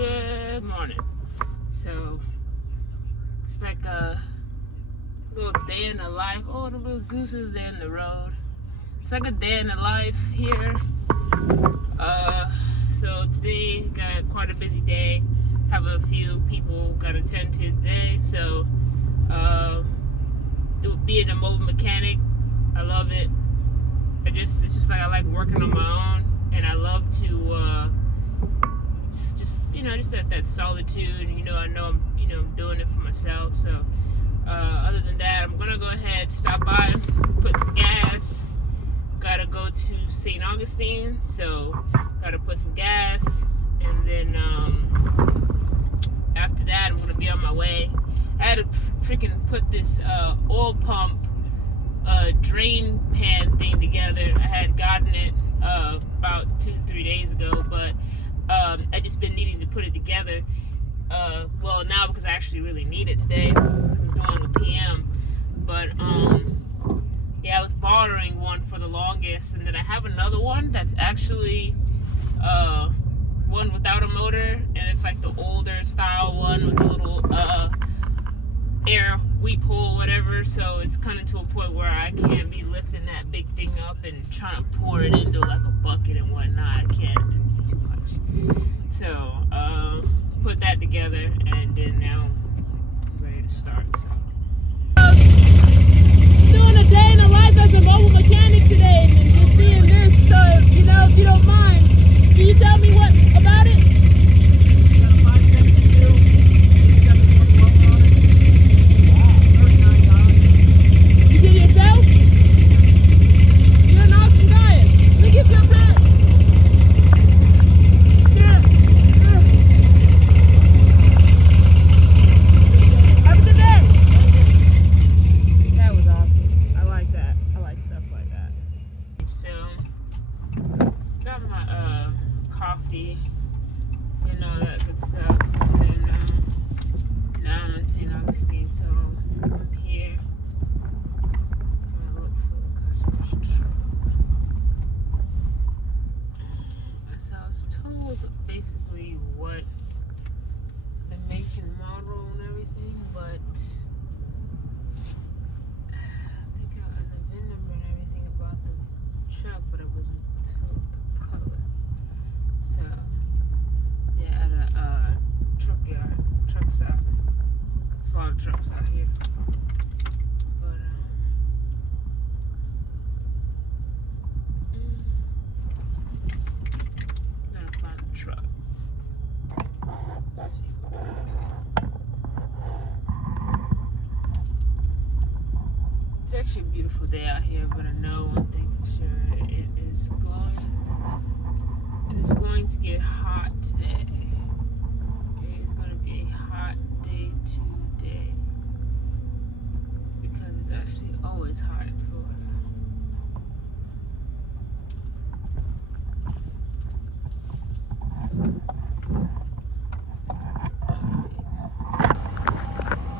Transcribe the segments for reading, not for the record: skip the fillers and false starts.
Good morning. So it's like a little day in the life. Oh, the little gooses there in the road. It's like a day in the life here. So today got quite a busy day. Have a few people got to attend to today. So being a mobile mechanic, I love it. It's just like I like working on my own, and I love to just that solitude. I know I'm doing it for myself. So other than that, I'm gonna go ahead, stop by, put some gas. Gotta go to St. Augustine, so gotta put some gas, and then after that I'm gonna be on my way. I had to freaking put this oil pump drain pan thing together. I had gotten it about 2-3 days ago, but I just been needing to put it together. Well, now because I actually really need it today because I'm doing a PM. But yeah, I was borrowing one for the longest, and then I have another one that's actually one without a motor, and it's like the older style one with a little air weep hole, whatever. So it's kind of to a point where I can't be lifting that big thing up and trying to pour it into like a bucket and whatnot. I can't. It's too much. So put that together, and then now I'm ready to start. So. Doing a day in the life as a mobile mechanic today, and just seeing this. So if you don't mind, can you tell me what about it? You did it yourself? You're an awesome guy. Let me get your pen. Have a good day. That was awesome. I like that. I like stuff like that. So, got my coffee and all that good stuff. And now I'm in St. Augustine, so I'm here. Gonna look for the customer's truck. So I was told basically what the make and model and everything, but I think I had the VIN number and everything about the truck, but I wasn't told the color. So yeah, at a truck stop. There's a lot of trucks out here. But gotta find the truck. Let's see what it's at. It's actually a beautiful day out here, but I know one thing for sure: it is going to get hot today. It is going to be a hot day today because it's actually always hot in Florida.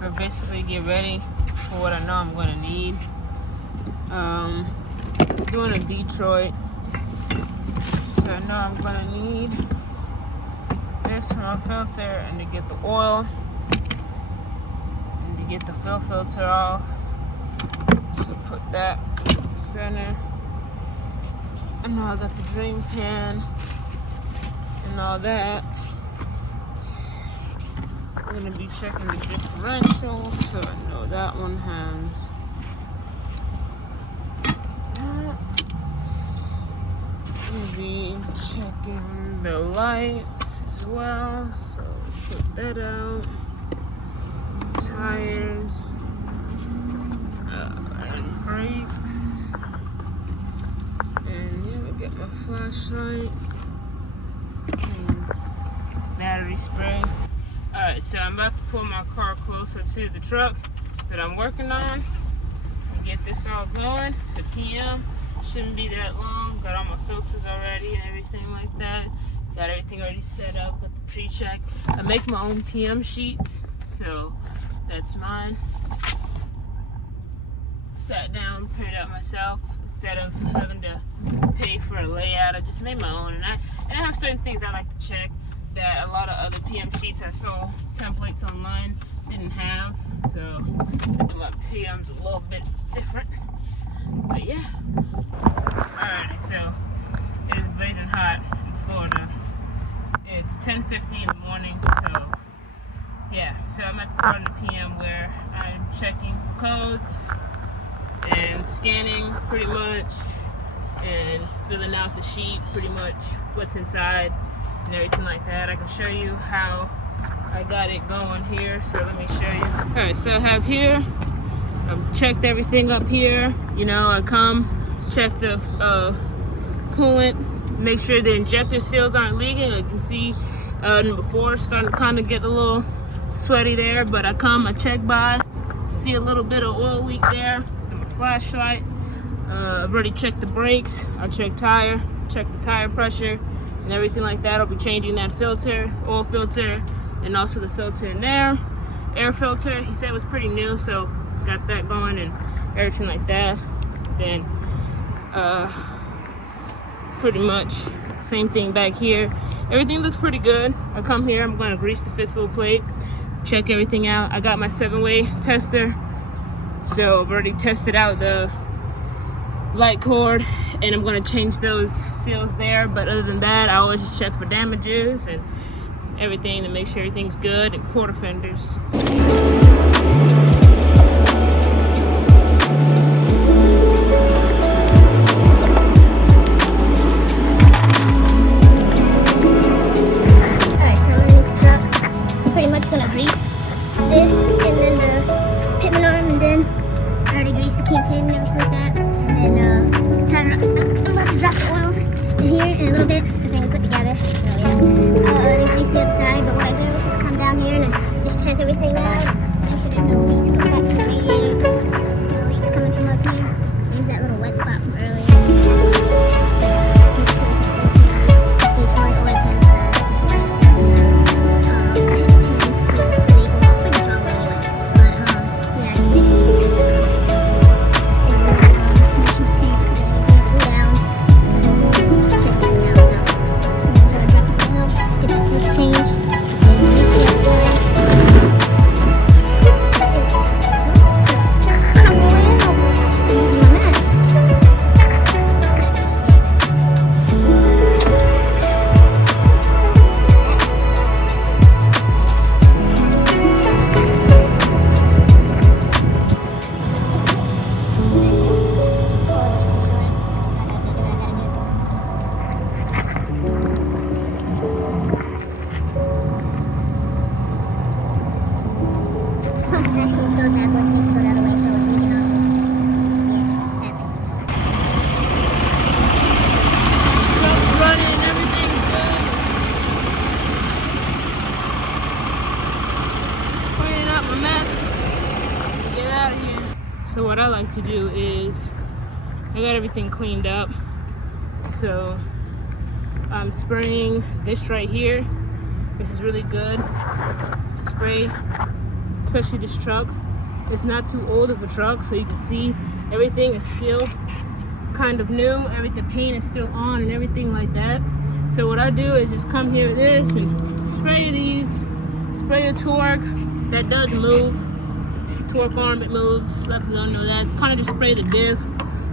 So basically, get ready for what I know I'm going to need. Doing a Detroit, so I know I'm going to need this for my filter, and to get the oil, and to get the fill filter off. So put that in the center. I know I got the drain pan and all that. I'm going to be checking the differential, so I know that one has that. I'm going to be checking the lights as well, so put that out. Tires and brakes. And yeah, get my flashlight and battery spray. Alright, so I'm about to pull my car closer to the truck that I'm working on and get this all going. It's a PM. Shouldn't be that long. Got all my filters already and everything like that. Got everything already set up with the pre-check. I make my own PM sheets, so that's mine. Sat down, printed out myself instead of having to pay for a layout. I just made my own, and I have certain things I like to check. that a lot of other PM sheets I saw templates online didn't have. So my PM's a little bit different. But yeah. Alrighty, so it is blazing hot in Florida. It's 10:50 in the morning, so yeah. So I'm at the part of the PM where I'm checking for codes and scanning pretty much and filling out the sheet, pretty much what's inside and everything like that. I can show you how I got it going here, so let me show you. Alright, so I have here, I've checked everything up here. You know, I come, check the coolant, make sure the injector seals aren't leaking. I can see number 4 starting to kind of get a little sweaty there, but I come, I check by, see a little bit of oil leak there with my flashlight. I've already checked the brakes. I'll check tire, check the tire pressure and everything like that. I'll be changing that filter, oil filter, and also the filter in there. Air filter, he said it was pretty new, so got that going and everything like that. Then pretty much same thing back here. Everything looks pretty good. I come here, I'm gonna grease the 5th wheel plate, check everything out. I got my 7-way tester, so I've already tested out the light cord, and I'm going to change those seals there. But other than that, I always just check for damages and everything to make sure everything's good, and quarter fenders. Alright, so I'm in the truck. I'm pretty much going to grease this and then the pitman arm, and then I already greased the kingpin and everything like that. And I'm about to drop the oil in here in a little bit. It's the thing we put together. So yeah. Then grease the other side. But what I do is just come down here and just check everything out. Make sure there's no leaks, no cracks in the radiator. No leaks coming from up here. There's that little wet spot from earlier. This one always has So what I like to do is, I got everything cleaned up. So I'm spraying this right here. This is really good to spray, especially this truck. It's not too old of a truck, so you can see everything is still kind of new. The paint is still on and everything like that. So what I do is just come here with this and spray these, spray a torque that does move. Torque arm, it moves, let them know that. Kind of just spray the diff,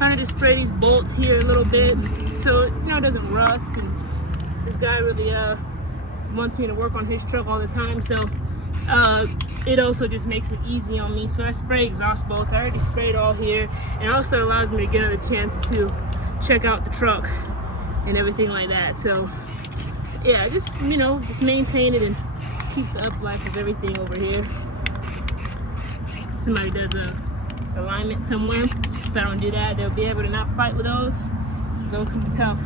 kind of just spray these bolts here a little bit so it doesn't rust. And this guy really wants me to work on his truck all the time, so it also just makes it easy on me. So I spray exhaust bolts. I already sprayed all here, and it also allows me to get another chance to check out the truck and everything like that. So yeah, just just maintain it and keep the uplife of everything over here. Somebody does a alignment somewhere, so I don't do that, they'll be able to not fight with those. Those can be tough,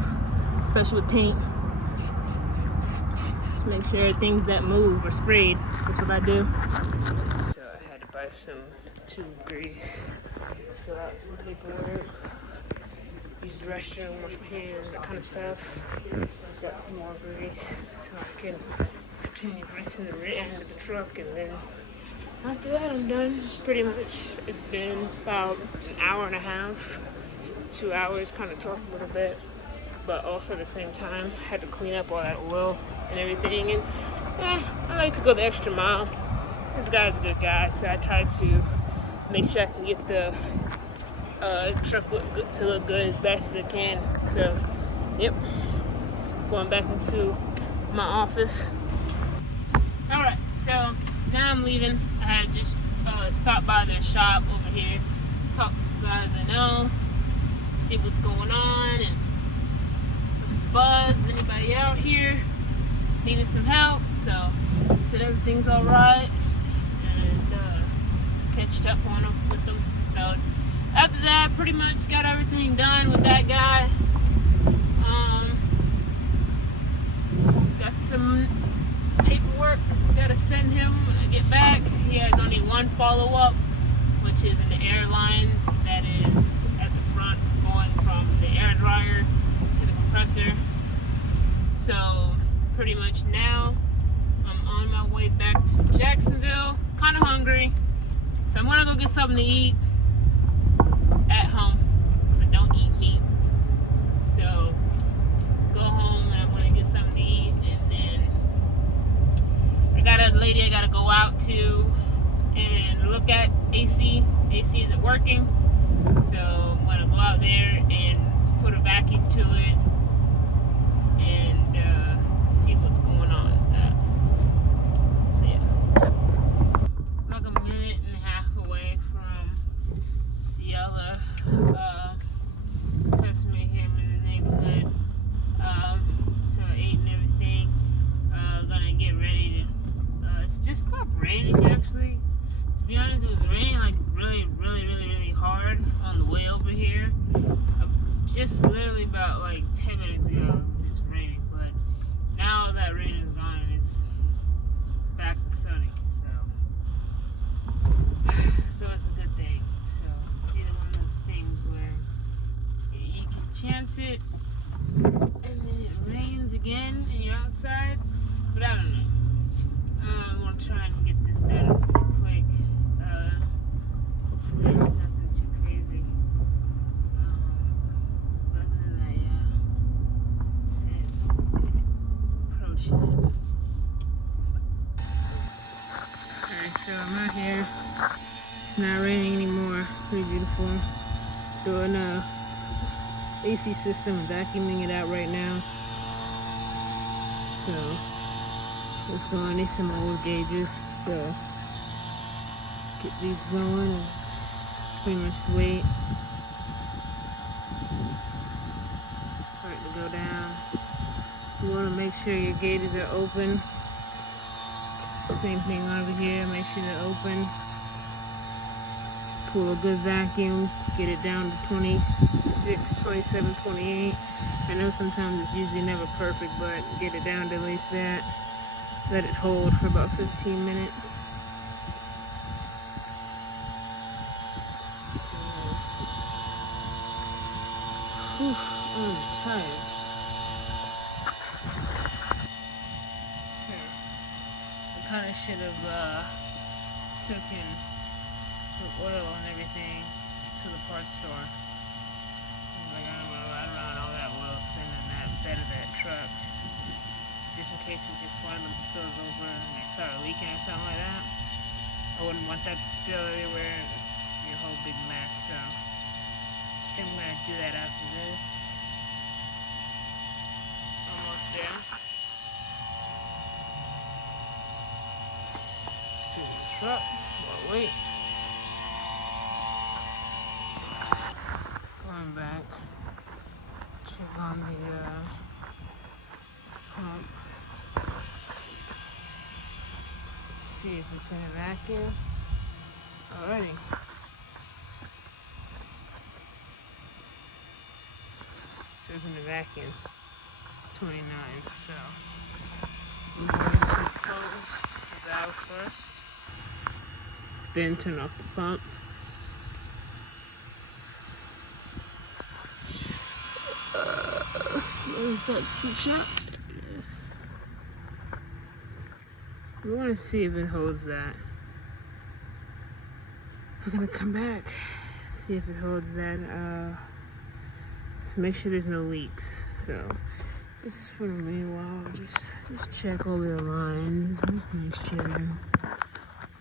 especially with paint. Just make sure things that move are sprayed. That's what I do. So I had to buy some tube grease, fill out some paperwork, use the restroom, wash my hands, that kind of stuff. Got some more grease so I can continue greasing the rear end of the truck, and then after that I'm done. Pretty much it's been about an hour and a half, 2 hours, kind of talked a little bit, but also at the same time had to clean up all that oil and everything. And I like to go the extra mile. This guy's a good guy, so I try to make sure I can get the truck to look good as best as I can. So, yep, going back into my office. All right, so now I'm leaving. I had just stopped by their shop over here, talk to some guys I know, see what's going on and what's the buzz. Anybody out here needing some help? So said everything's all right, and catched up on them with them. So after that, pretty much got everything done with that guy. Got some paperwork gotta send him when I get back. He has only one follow-up, which is an airline that is at the front going from the air dryer to the compressor. So pretty much now I'm on my way back to Jacksonville, kind of hungry, so I'm gonna go get something to eat at home because I don't eat meat. So go home and I'm gonna get something to eat, and then I got a lady I gotta go out to and look at AC. AC isn't working, so I'm gonna go out there and put a vacuum to it and see what's going on with that. So yeah, I'm like a minute and a half away from the other customer here in the neighborhood. So I ate and everything. Gonna get ready to. It's just stopped raining actually. To be honest, it was raining like really hard on the way over here. Just literally about like 10 minutes ago, it was just raining. But now that rain is gone and it's back to sunny. So it's a good thing. So it's either one of those things where you can chance it and then it rains again and you're outside. But I don't know. I'm gonna try and get this done real quick. Hopefully it's nothing too crazy. But other than that, yeah, that's it. Approaching it. Alright, so I'm out here. It's not raining anymore. Pretty beautiful. Doing a AC system, vacuuming it out right now. So let's go on. These some old gauges, so get these going and pretty much wait for it to go down. You want to make sure your gauges are open. Same thing over here, make sure they're open. Pull a good vacuum, get it down to 26, 27, 28. I know sometimes it's usually never perfect, but get it down to at least that. Let it hold for about 15 minutes. So, I'm tired. So, I kind of should have taken the oil and everything to the parts store. Like, I don't want to ride around all that oil sitting in that bed of that truck. Just in case just one of them spills over and they start leaking or something like that. I wouldn't want that to spill everywhere and be a whole big mess, so I think I'm gonna do that after this. Almost there. See the truck, but wait. Going back, check on the pump. See if it's in a vacuum. Alrighty. So it's in the vacuum. 29. So I'm going to close the valve first. Then turn off the pump. Where's that switch at? Yes. We want to see if it holds that. We're gonna come back, see if it holds that. So make sure there's no leaks. So Just for the meanwhile, just check over the lines. Just make sure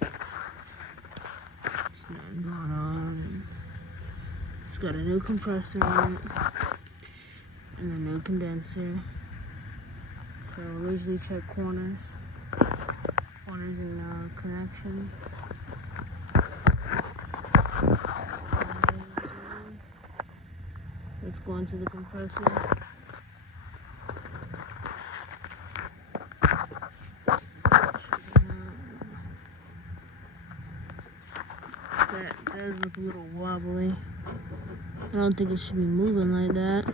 there's nothing going on. It's got a new compressor in it and a new condenser. So we'll usually check corners and connections. Let's go into the compressor. That does look a little wobbly. I don't think it should be moving like that.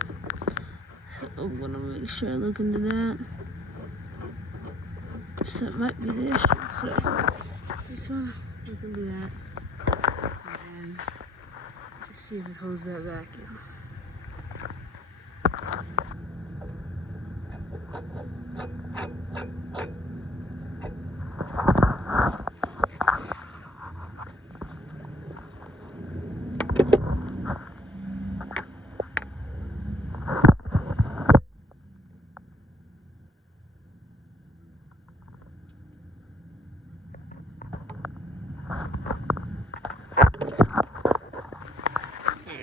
So I'm gonna make sure I look into that. So it might be the issue. So just wanna look into that. And just see if it holds that vacuum.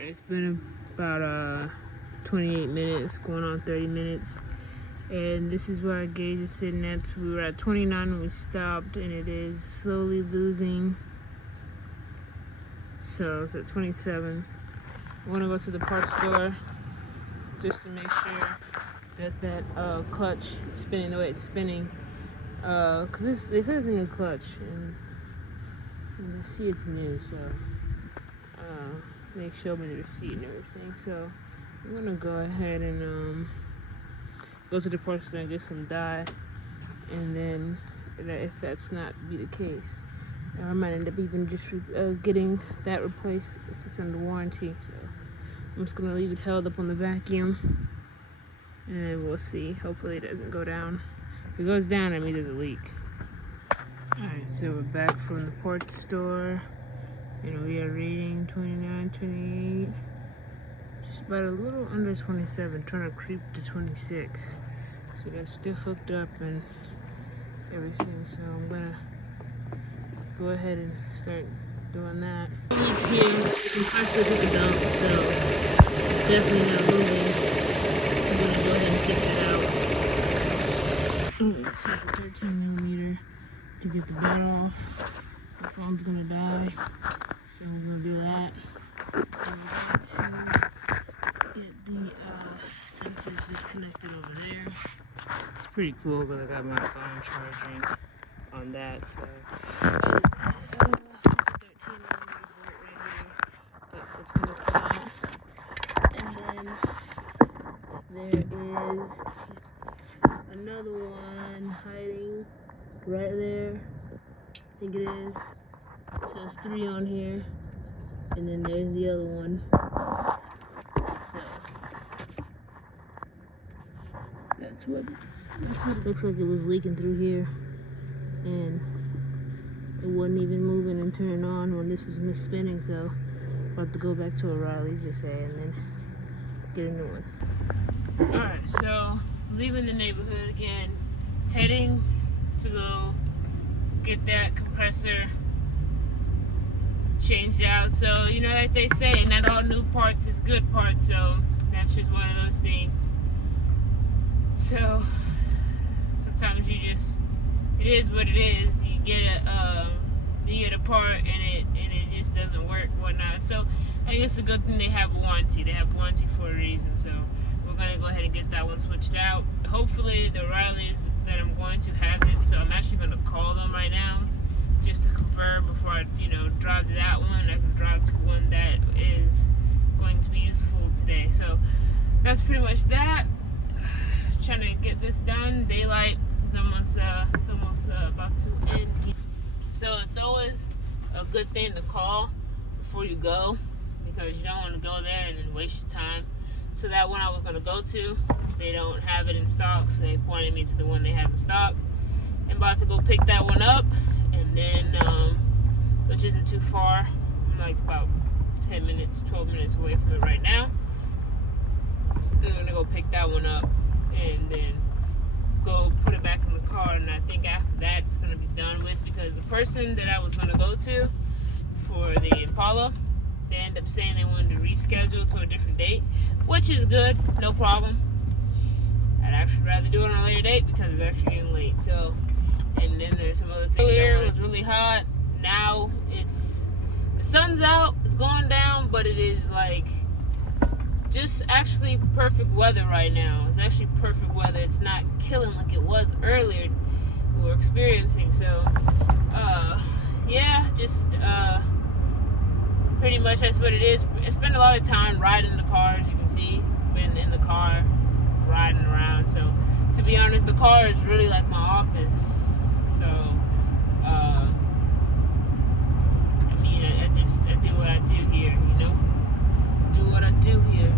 It's been about 28 minutes, going on 30 minutes, and this is where our gauge is sitting at. We were at 29 when we stopped, and it is slowly losing. So it's at 27. I want to go to the parts store just to make sure that clutch is spinning the way it's spinning, because they said it's a new clutch, and I see it's new, so they showed me the receipt and everything. So I'm gonna go ahead and go to the parts store and get some dye, and then if that's not be the case, I might end up even just getting that replaced if it's under warranty. So I'm just gonna leave it held up on the vacuum, and we'll see. Hopefully it doesn't go down. If it goes down, that means there's a leak. Alright, so we're back from the parts store, and we are reading 29, 28, just about a little under 27, trying to creep to 26. So that's still hooked up and everything, so I'm gonna go ahead and start doing that. It's here, the compressor hit the dump, so it's definitely not moving. I'm gonna go ahead and take that out. Oh, it says a 13mm to get the bed off. The phone's gonna die, so we're gonna do that. And we're going to get the sensors disconnected over there. It's pretty cool because I got my phone charging on that. So it's a 13mm bolt right here. That's what's gonna come out. And then there is another one hiding right there. I think it is. So there's 3 on here, and then there's the other one. So that's what it looks like. It was leaking through here, and it wasn't even moving and turning on when this was mis-spinning. So I'll have to go back to O'Reilly's, they say, and then get a new one. All right, so leaving the neighborhood again, heading to go get that compressor changed out. So, you know, like they say, not all new parts is good parts, so that's just one of those things. So sometimes you just, it is what it is. You get a part and it just doesn't work, whatnot. So I think it's a good thing they have warranty. They have warranty for a reason. So we're gonna go ahead and get that one switched out. Hopefully the O'Reilly's that I'm going to has it. So I'm actually gonna call them right now just to confirm before I, drive to that one. I can drive to one that is going to be useful today. So that's pretty much that. Trying to get this done. Daylight is almost about to end. So it's always a good thing to call before you go, because you don't want to go there and then waste your time. So that one I was going to go to, they don't have it in stock, so they pointed me to the one they have in stock. I'm about to go pick that one up, and then which isn't too far. I'm like about 10 minutes, 12 minutes away from it right now. I'm gonna go pick that one up, and then go put it back in the car. And I think after that it's gonna be done with, because the person that I was gonna go to for the Impala, they end up saying they wanted to reschedule to a different date, which is good, no problem. I'd actually rather do it on a later date because it's actually getting late. So, and then there's some other things. Earlier it was really hot. Now the sun's out, it's going down, but it is like just actually perfect weather right now. It's actually perfect weather. It's not killing like it was earlier we were experiencing. So, yeah, just pretty much that's what it is. I spend a lot of time riding the car, as you can see. Been in the car, riding around. So, to be honest, the car is really like my office. So, I mean, I do what I do here, you know? Do what I do here.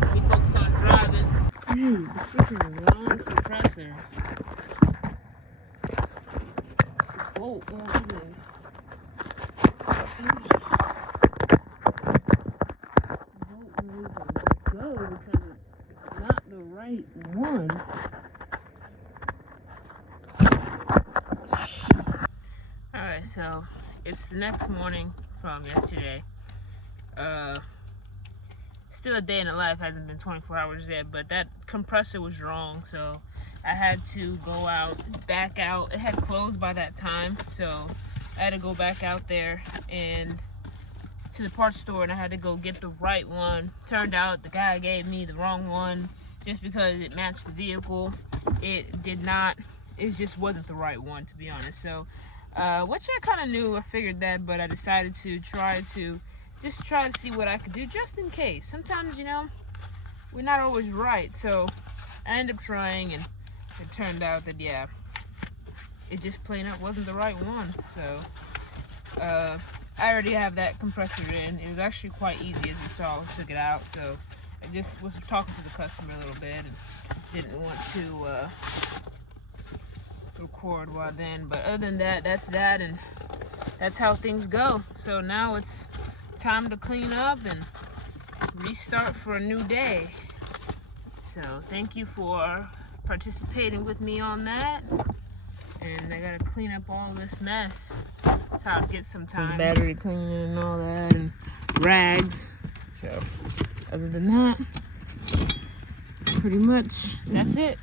So we focus on driving. Dude, the freaking long compressor. Whoa, look at that. I don't know where to go because it's not the right one. Alright, so it's the next morning from yesterday. Still a day in the life, hasn't been 24 hours yet, but that compressor was wrong, so I had to go out, back out. It had closed by that time, so I had to go back out there and to the parts store, and I had to go get the right one. Turned out the guy gave me the wrong one just because it matched the vehicle. It did not, it just wasn't the right one, to be honest. So which I kind of knew, I figured that, but I decided to try to see what I could do just in case. Sometimes, you know, we're not always right. So I ended up trying, and it turned out that, yeah, it just plain out wasn't the right one. So I already have that compressor in. It was actually quite easy, as you saw. I took it out. So I just was talking to the customer a little bit and didn't want to record while then. But other than that, that's that, and that's how things go. So now it's time to clean up and restart for a new day. So thank you for participating with me on that. And I gotta clean up all this mess. That's how it gets sometimes. Battery cleaning and all that, and rags. So other than that, pretty much that's it.